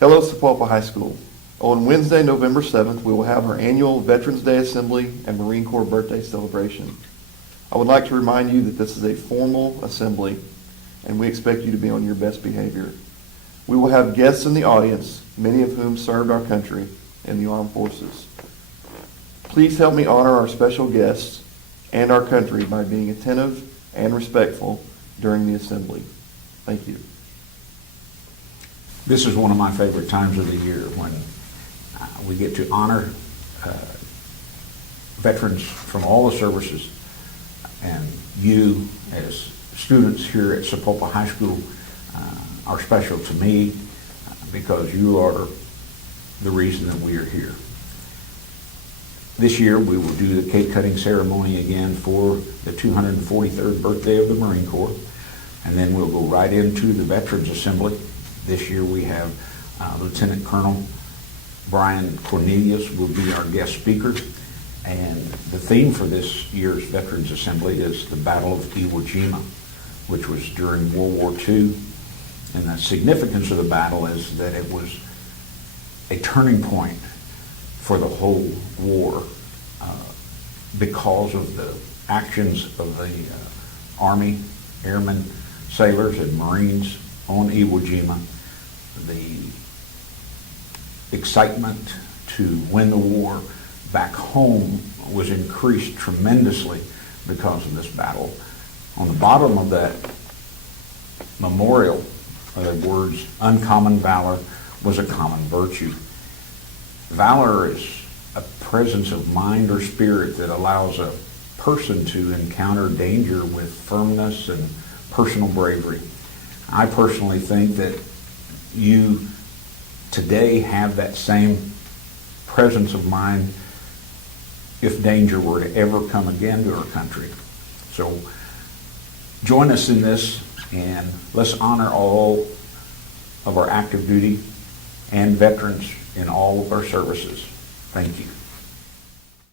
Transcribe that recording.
Hello, Sapulpa High School. On Wednesday, November 7th, we will have our annual Veterans Day Assembly and Marine Corps Birthday Celebration. I would like to remind you that this is a formal assembly, and we expect you to be on your best behavior. We will have guests in the audience, many of whom served our country in the armed forces. Please help me honor our special guests and our country by being attentive and respectful during the assembly. Thank you. This is one of my favorite times of the year when we get to honor veterans from all the services, and you as students here at Sapulpa High School are special to me because you are the reason that we are here. This year we will do the cake cutting ceremony again for the 243rd birthday of the Marine Corps, and then we'll go right into the Veterans Assembly. This year we have Lieutenant Colonel Brian Cornelius will be our guest speaker, and the theme for this year's Veterans Assembly is the Battle of Iwo Jima, which was during World War II. And the significance of the battle is that it was a turning point for the whole war because of the actions of the Army, Airmen, Sailors, and Marines on Iwo Jima. The excitement to win the war back home was increased tremendously because of this battle. On the bottom of that memorial are the words, "Uncommon valor was a common virtue." Valor is a presence of mind or spirit that allows a person to encounter danger with firmness and personal bravery. I personally think that you today have that same presence of mind if danger were to ever come again to our country. So join us in this, and let's honor all of our active duty and veterans in all of our services. Thank you.